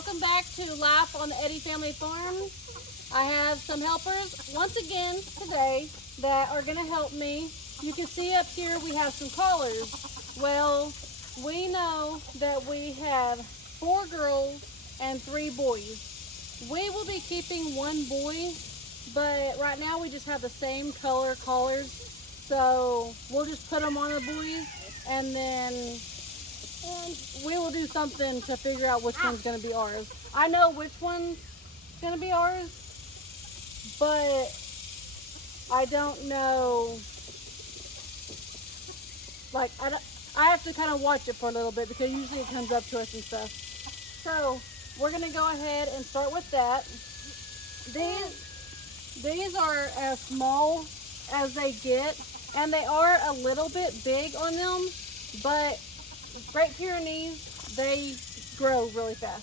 welcome back to Life on the Eddy Family Farm. I have some helpers once again today that are going to help me. You can see up here we have some collars. Well, we know that we have 4 girls and 3 boys. We will be keeping 1 boy, but right now we just have the same color collars. So we'll just put them on the boys, and then we will do something to figure out which one's going to be ours. I know which one's going to be ours, but I don't know. Like, I have to kind of watch it for a little bit because usually it comes up to us and stuff. So we're going to go ahead and start with that. These are as small as they get, and they are a little bit big on them, but Great Pyrenees, they grow really fast.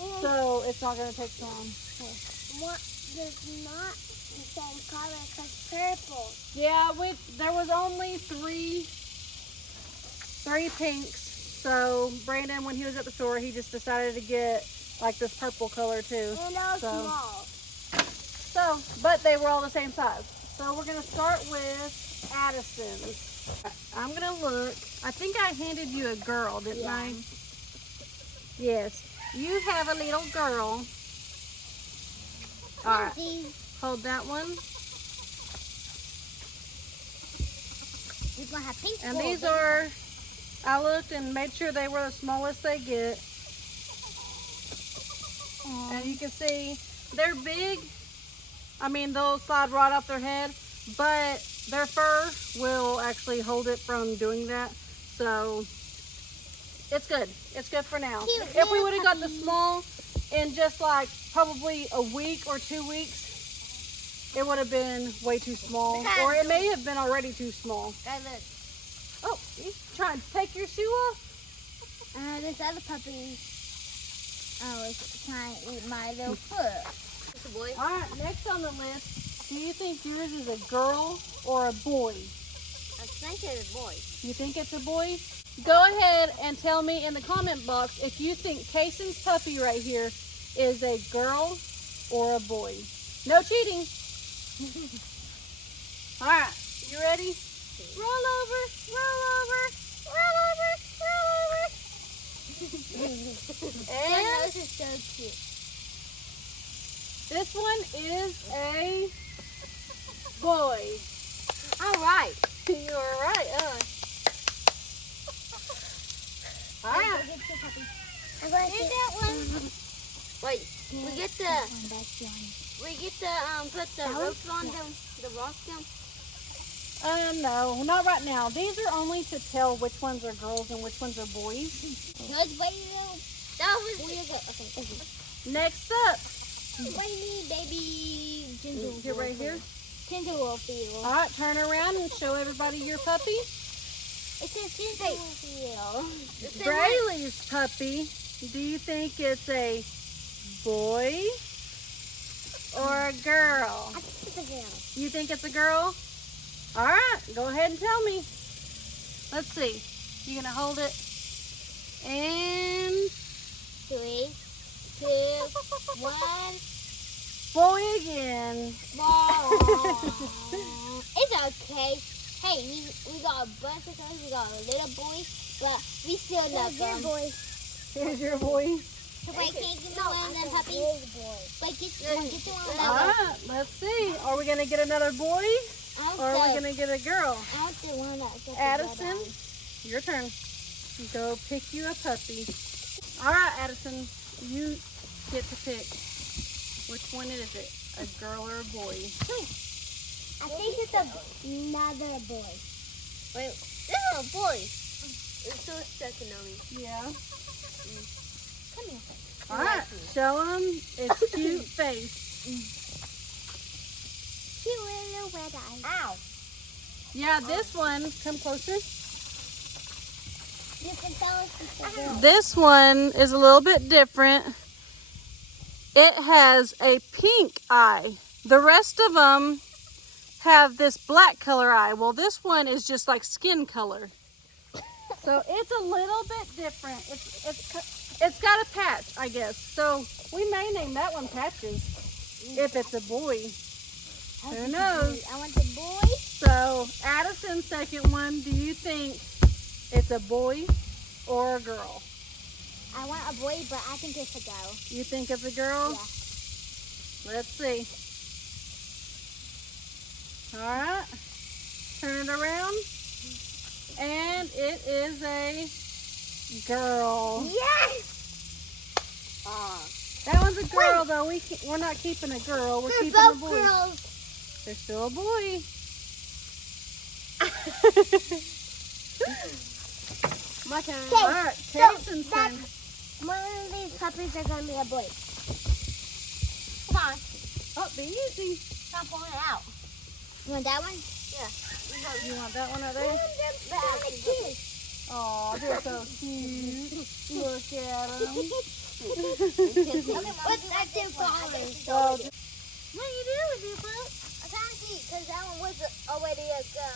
And so it's not going to take long. What is not the same color because purple. Yeah, there was only three pinks. So Brandon, when he was at the store, he just decided to get like this purple color too. And those small. But they were all the same size. So we're going to start with Addison's. I'm going to look. I think I handed you a girl, didn't I? Yes. You have a little girl. All right. Hold that one. We're going to have pink. And these are, I looked and made sure they were the smallest they get. And you can see they're big. I mean, they'll slide right off their head, but their fur will actually hold it from doing that. So it's good. It's good for now. If we would have got the small in just like probably a week or 2 weeks, it would have been way too small. Or it may have been already too small. Oh, you trying to take your shoe off? This other puppy was trying to eat my little foot. All right, next on the list, do you think yours is a girl or a boy? I think it's a boy. You think it's a boy? Go ahead and tell me in the comment box if you think Kayson's puppy right here is a girl or a boy. No cheating. All right, you ready? Roll over, roll over, roll over, roll over. And my nose is so cute. This one is a boy. All right. You are right. All right. I'm going to get that one. Wait, we get to put the ropes on them, the rocks down? No, not right now. These are only to tell which ones are girls and which ones are boys. Next up. Baby ginger. Get right here. Ginger Wolfield. All right, turn around and show everybody your puppy. It says Ginger Wolfield. Braylee's puppy. Do you think it's a boy or a girl? I think it's a girl. You think it's a girl? All right, go ahead and tell me. Let's see. You're gonna hold it. And 3, 2, 1. boy again. It's okay. Hey, we got a bunch of toys. We got a little boy, but we still love them. Here's your boy. Wait, can you give me one of them puppies? Wait, get the one of All them. right, let's see. Are we gonna get another boy or are we gonna get a girl? I want the one that's Addison, your turn. Go pick you a puppy. All right, Addison, you get to pick. Which one is it? A girl or a boy? I think it's another boy. Wait, this is a boy. It's so second on me. Yeah. Come here. All right, show them its cute face. Cute little red eyes. Ow. Yeah, this one, come closer. You can tell it's a girl. This one is a little bit different. It has a pink eye. The rest of them have this black color eye. Well, this one is just like skin color. So it's a little bit different. It's It's got a patch, I guess. So we may name that one Patches if it's a boy. Who knows? I want the boy. So Addison's second one, do you think it's a boy or a girl? I want a boy, but I think it's a girl. You think it's a girl? Yeah. Let's see. All right. Turn it around. And it is a girl. Yes! That one's a girl, though. We're not keeping a girl. We're They're keeping a both boy. girls. They're still a boy. My turn. Okay, All right, so Kayson's turn. one of these puppies are going to be a boy. Come on. Oh, be easy. Stop pulling it out. You want that one? You want that one out there? Oh, they're so cute. Look at them. What's that two colors? Oh, What you do with your foot? I can't see because that one was already a go.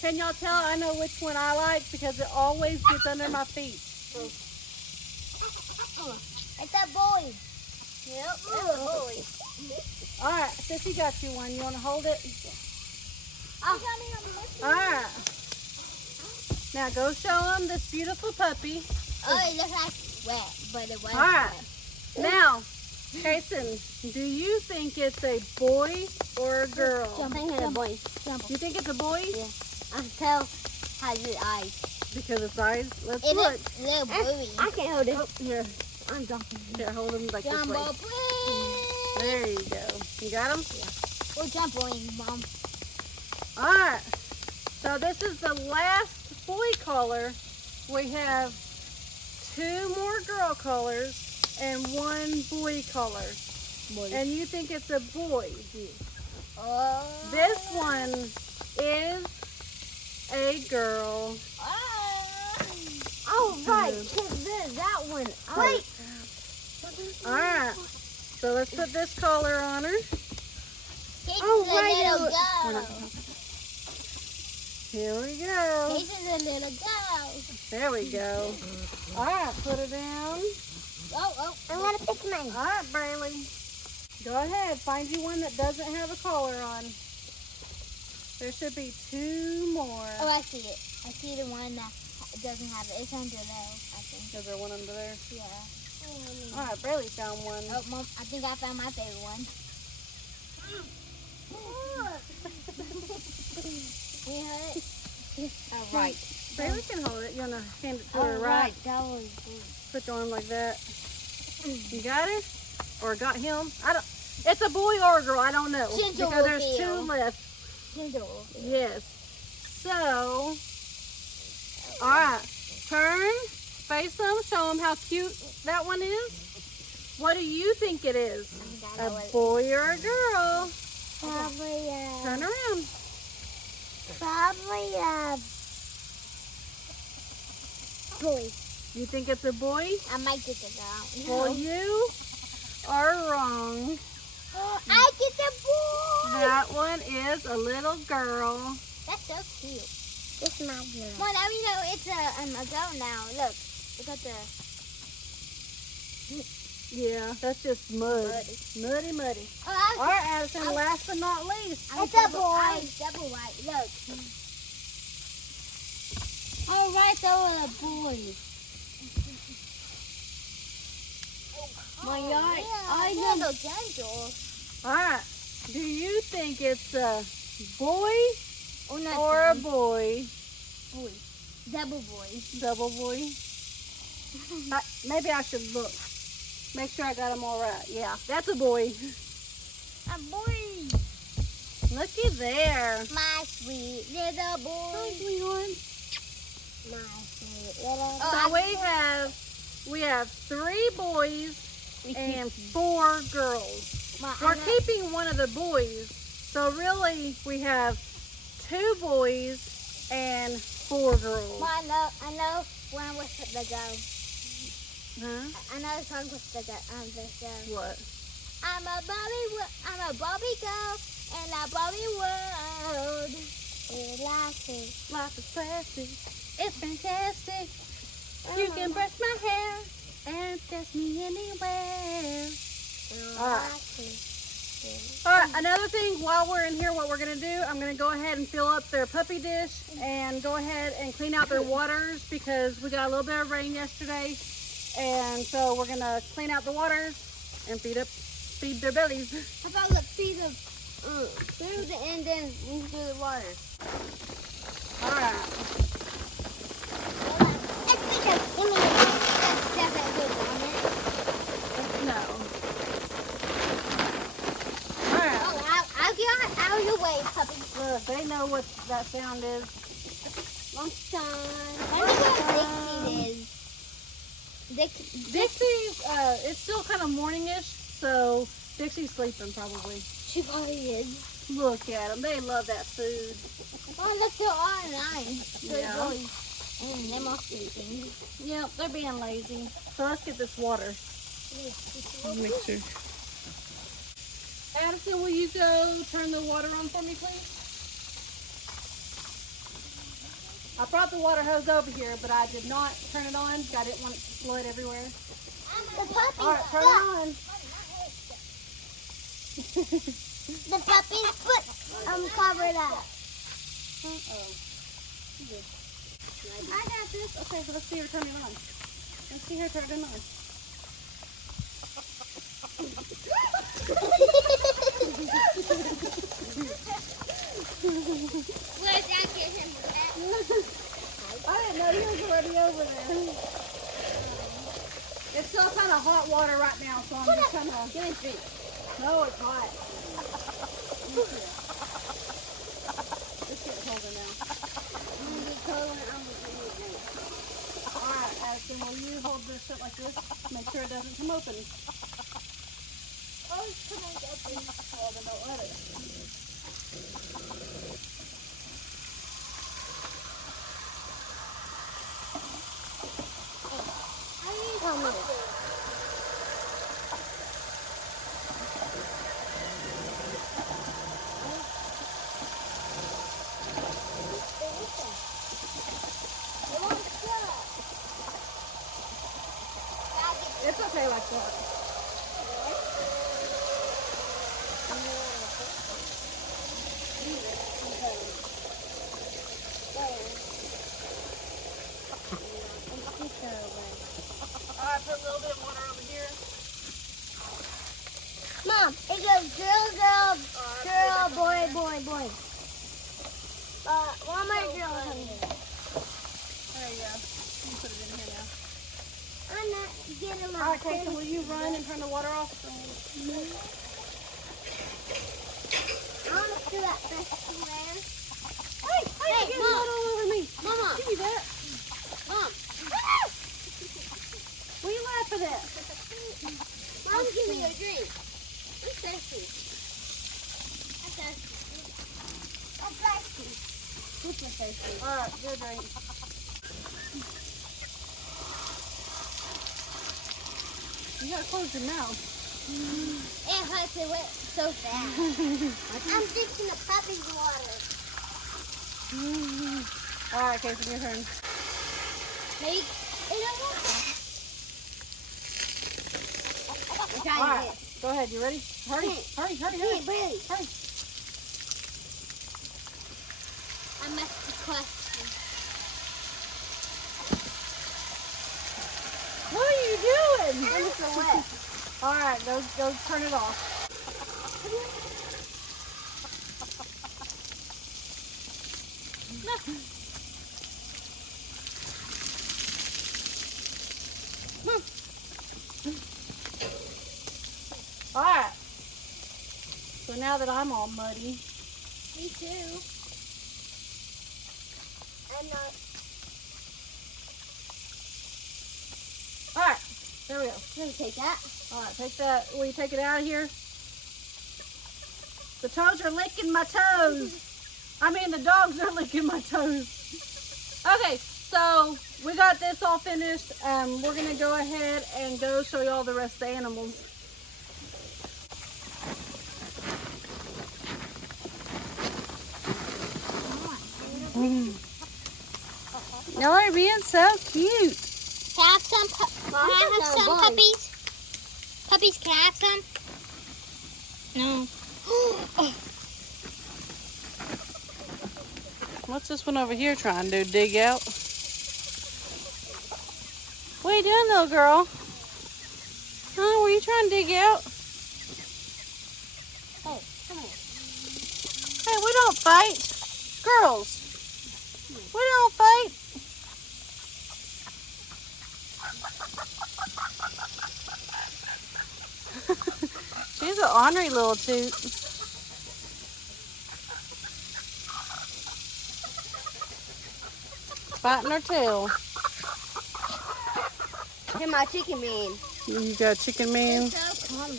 can y'all tell I know which one I like because it always gets under my feet? It's a boy. Yep, that's a boy. All right, Sissy got you one. You want to hold it? Oh. All right. Now go show them this beautiful puppy. Oh, it looks like wet, but it wasn't All right. wet. Now, Kayson, do you think it's a boy or a girl? I think it's a boy. You think it's a boy? Yeah. I can tell has its eyes. Because it's eyes. Let's It look. is little bluey. I can't hold it. Oh, here. I'm jumping. Here, hold them like this Jumbo, way. please. There you go. You got them? We're jumping, Mom. All right. So this is the last boy color. We have 2 more girl colors and 1 boy color. And you think it's a boy. Oh. This one is a girl. Oh, right. Because that one. Wait. All right. So let's put this collar on her. Kayson's Oh, a right, little We're girl. not- Here we go. Kayson's a little girl. There we go. All right, put her down. Oh. I'm going to pick mine. All right, Braylee. Go ahead. Find you one that doesn't have a collar on. There should be 2 more. Oh, I see it. I see the one that doesn't have it. It's under there, I think. Is there one under there? Yeah. All right, Braylee found one. Oh, Mom, I think I found my favorite one. You heard it? All right. Braylee can hold it. You want to hand it to her All right? right. That was good. Put your arm like that. You got her? Or got him? I don't. It's a boy or a girl. I don't know. Ginger because there's reveal. 2 left. Ginger. Yes. So, all right. Turn, face them, show them how cute that one is. What do you think it is? A boy or a girl? Probably Turn around. Probably boy. You think it's a boy? I might get the girl. Well, you are wrong. I get the boy. That one is a little girl. That's so cute. This is my girl. Well, now we know it's a girl now. Look at the Yeah, that's just mud. Muddy, muddy. Oh, All right, Addison, last but not least. it's a boy. Double white. Look. All right. That was a boy. My yard. I know. little gentle. All right. Do you think it's a boy Or not or a boy? boy. Double boy. Double boy? Maybe I should look. Make sure I got them all right. Yeah, that's a boy. A boy. Looky there. My sweet little boy. Hi, sweetheart. My sweet little So we have 3 boys and 4 girls. We're keeping one of the boys, so really we have 2 boys and 4 girls. I know one with the girl. Huh? I know the song with the girl. What? I'm a Barbie girl in a Barbie world. Life is plastic. It's fantastic. You can brush my hair and test me anywhere. All Alright, another thing while we're in here, what we're going to do, I'm going to go ahead and fill up their puppy dish and go ahead and clean out their waters because we got a little bit of rain yesterday. And so we're going to clean out the waters and feed their bellies. How about let's feed them food and then we do the water? Alright. It's because, that's definitely good on it. No. Alright. Oh, I'll get out of your way, puppy. Look, they know what that sound is. Lunchtime. I wonder what Dixie is. Dixie's, it's still kind of morningish, so Dixie's sleeping probably. She probably is. Look at them. They love that food. Oh, look, they're all nice. Yeah. And they're all sleeping. Yep, they're being lazy. So let's get this water. Make sure. Addison, will you go turn the water on for me, please? I brought the water hose over here, but I did not turn it on. I didn't want it to flood everywhere. The puppy's All right, turn it on. The puppy's foot covered up. Uh-oh. I got this. Okay, so let's see her turn it on. Let's see her turn it on. Where's that get him at? I didn't know he was already over there. It's still kind of hot water right now, so I'm just kind of... Give me three. No, it's hot. This shit's colder now. Alright, Addison, will you hold this shit like this? Make sure it doesn't come open. Oh, it's coming open. Well, then don't let it. It's okay like that. Alright, put a little bit of water over here. Mom, it goes girl, girl, girl, boy, boy, boy. One more girl on here. There you go. You can put it in here now. I'm not getting my Alright, Kayson, will you run and turn the water off? I want to do that first square. Hey, get Mom. all over me. Mama. Give me that. Mom. What are you laughing at? Mom, give me a drink. I'm thirsty. I'm thirsty. I'm thirsty. What's my face? Alright, good drink. You gotta close your mouth. It hurts to wet so fast. I'm fixing the puppy's water. Alright, Kayson, your turn. Maybe it don't work. I'm trying to Alright, get go ahead. You ready? Hurry, hurry, hurry, hurry. Braylee. Hurry. I must be question. What are you doing? I'm so wet. Alright, go turn it off. Alright. So now that I'm all muddy. Me too. I'm not. Alright, there we go. Let me take that. Alright, take that. Will you take it out of here? The toes are licking my toes. I mean, the dogs are licking my toes. Okay, so we got this all finished. We're going to go ahead and go show you all the rest of the animals. Y'all are being so cute. Have some Can I have some puppies? Puppies, can I have some? No. What's this one over here trying to do? Dig out? What are you doing, little girl? Huh? Were you trying to dig out? Hey, come here. Hey, we don't fight. Girls, we don't fight. She's an ornery little toot. Biting her tail. Here's my chicken man. You got chicken man? So calm.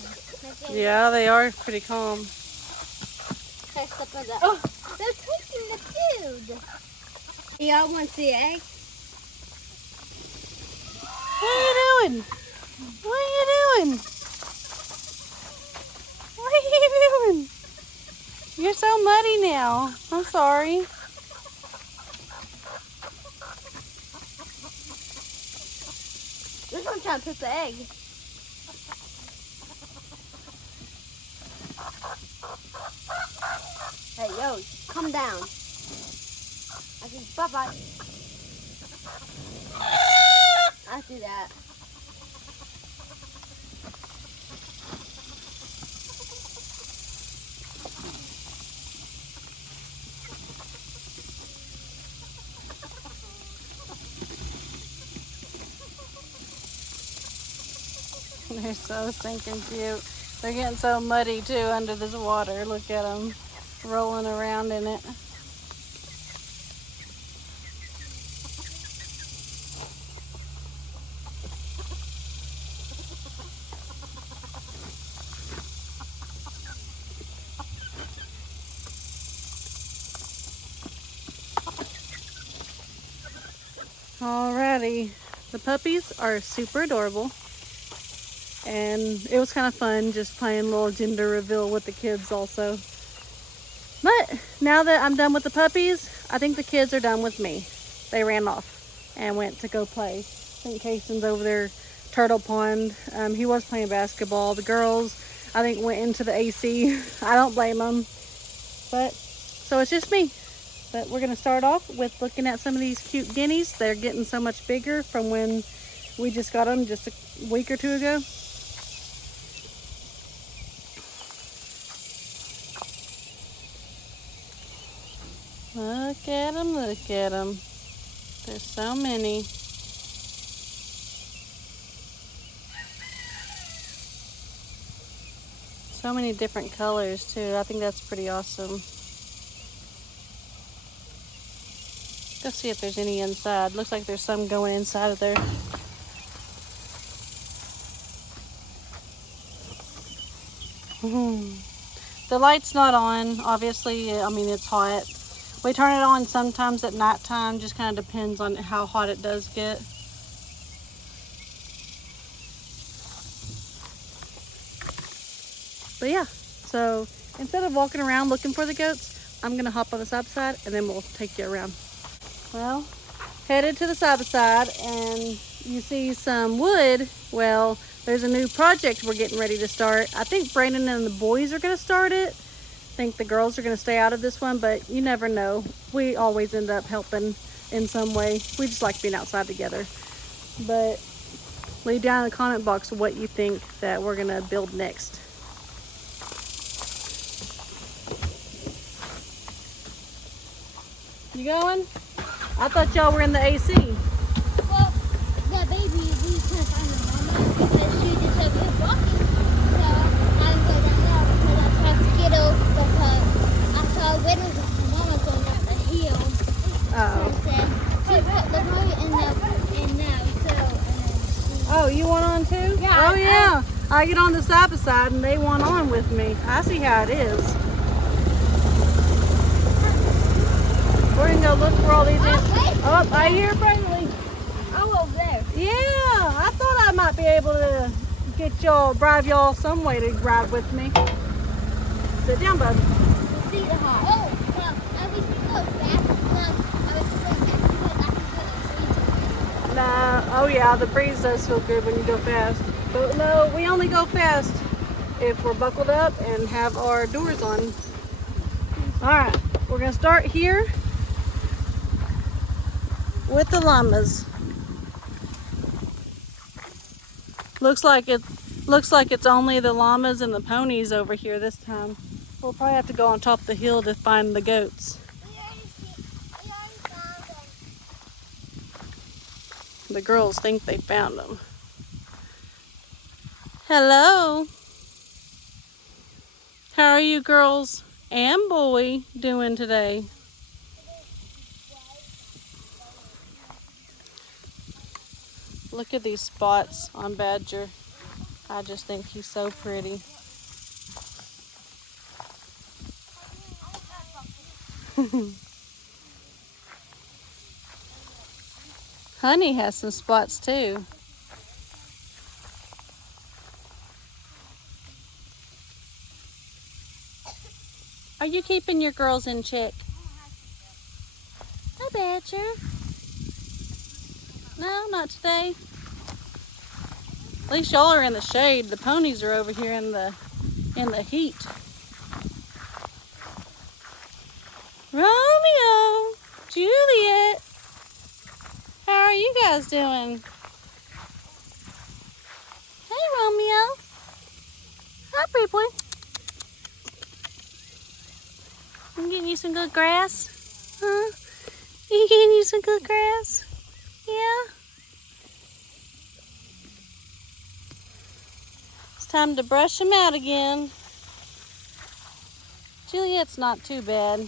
Yeah, they are pretty calm. Oh, they're taking the food. Y'all want to see an egg? What are you doing? What are you doing? What are you doing? You're so muddy now. I'm sorry. This one's trying to put the egg. Hey, yo, come down. I said, bye-bye. I do that. They're so stinking cute. They're getting so muddy too under this water. Look at them rolling around in it. Alrighty, the puppies are super adorable. And it was kind of fun just playing a little gender reveal with the kids also. But now that I'm done with the puppies, I think the kids are done with me. They ran off and went to go play. I think Kayson's over there, turtle pond. He was playing basketball. The girls, I think, went into the AC. I don't blame them. But, so it's just me. But we're going to start off with looking at some of these cute guineas. They're getting so much bigger from when we just got them just a week or two ago. Look at them, look at them. There's so many. So many different colors too. I think that's pretty awesome. Let's see if there's any inside. Looks like there's some going inside of there. The light's not on, obviously. I mean, it's hot. We turn it on sometimes at nighttime, just kind of depends on how hot it does get. But yeah, so instead of walking around looking for the goats, I'm gonna hop on the side by side and then we'll take you around. Well, headed to the side by side and you see some wood. Well, there's a new project we're getting ready to start. I think Brandon and the boys are gonna start it. I think the girls are going to stay out of this one, but you never know. We always end up helping in some way. We just like being outside together. But leave down in the comment box what you think that we're going to build next. You going? I thought y'all were in the AC. Well, yeah, baby, we couldn't find the mama because she just said we were walking. So I'm going down there because I tried to get over because I saw a window with the mama going down the hill. So I said, she put the mama in now. So, and Oh, you want on too? Yeah, Oh, yeah. I get on the side by side and they want on with me. I see how it is. We're going to go look for all these. Oh, I hear Braylee. oh, over there. Yeah, I thought I might be able to get y'all, bribe y'all some way to ride with me. Sit down, bud. You see the hot. Oh, well, I wish we go back. I wish we go back because I can go and see Nah, oh yeah, the breeze does feel good when you go fast. But no, we only go fast if we're buckled up and have our doors on. All right, we're gonna start here with the llamas. Looks like it's only the llamas and the ponies over here this time. We'll probably have to go on top of the hill to find the goats. We already found them. The girls think they found them. Hello. How are you girls and boy doing today? Look at these spots on Badger. I just think he's so pretty. Honey has some spots too. Are you keeping your girls in check? Hi, Badger. No, not today. At least y'all are in the shade. The ponies are over here in the heat. Romeo, Juliet, how are you guys doing? Hey, Romeo. Hi, pretty boy. I'm getting you some good grass? Huh? You getting you some good grass? Yeah? It's time to brush them out again. Juliet's not too bad.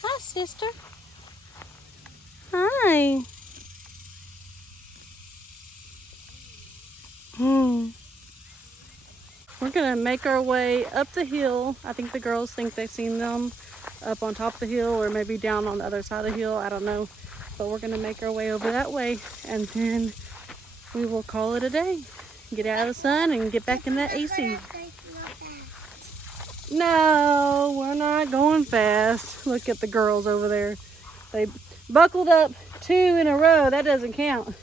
Hi, sister. Hi. We're gonna make our way up the hill. I think the girls think they've seen them up on top of the hill or maybe down on the other side of the hill. I don't know. But we're gonna make our way over that way and then we will call it a day. Get out of the sun and get back in that AC. No, we're not going fast. Look at the girls over there. They buckled up 2 in a row. That doesn't count.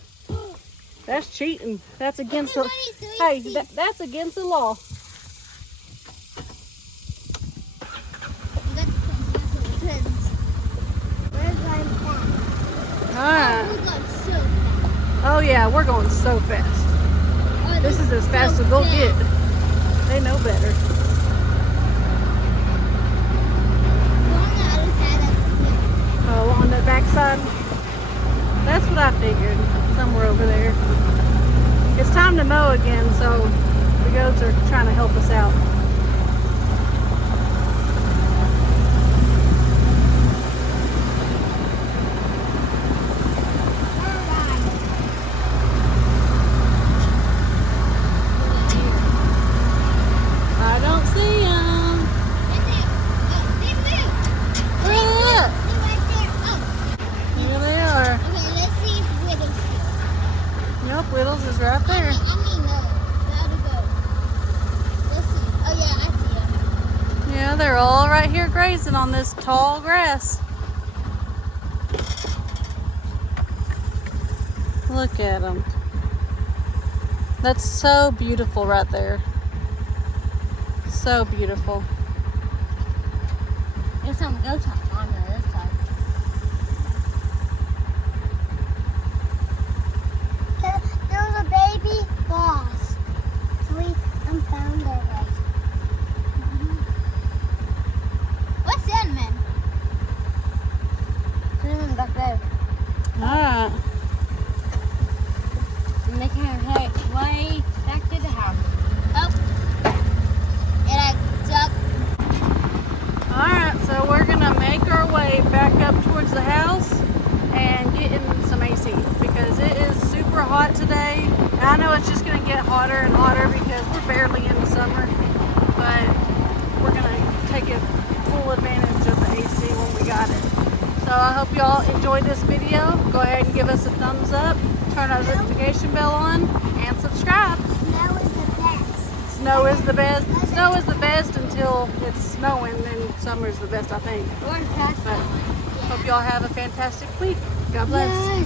That's cheating. That's against the hey. That's against the law. Alright. Oh yeah, we're going so fast. This is as fast as they'll get. They know better. Oh, on the back side? That's what I figured. Somewhere over there. It's time to mow again, so the goats are trying to help us out. I don't see them. Here they are. Okay, let's see if Whittles here. Yep, Whittles is right there. I mean, no. Gotta go. Let's see. Oh, yeah, I see them. Yeah, they're all right here grazing on this tall grass. Look at them. That's so beautiful right there. So beautiful. There's some goats on the other side. There was a baby lost. So we found it. What's cinnamon? Cinnamon back there. Alright. I'm making her head way back to the house. Oh. And I duck. Alright, so we're gonna make our way back up towards the house and get in some AC because it is super hot today. And I know it's just gonna get hotter and hotter because we're barely in the summer, but we're gonna take full advantage of the AC when we got it. So I hope y'all enjoyed this video. Go ahead and give us a thumbs up, turn our notification bell on, and subscribe. Snow is the best. Snow is the best. Snow is the best until it's snowing, then summer's the best, I think. Or past But hope y'all have a fantastic week. God bless. Yes.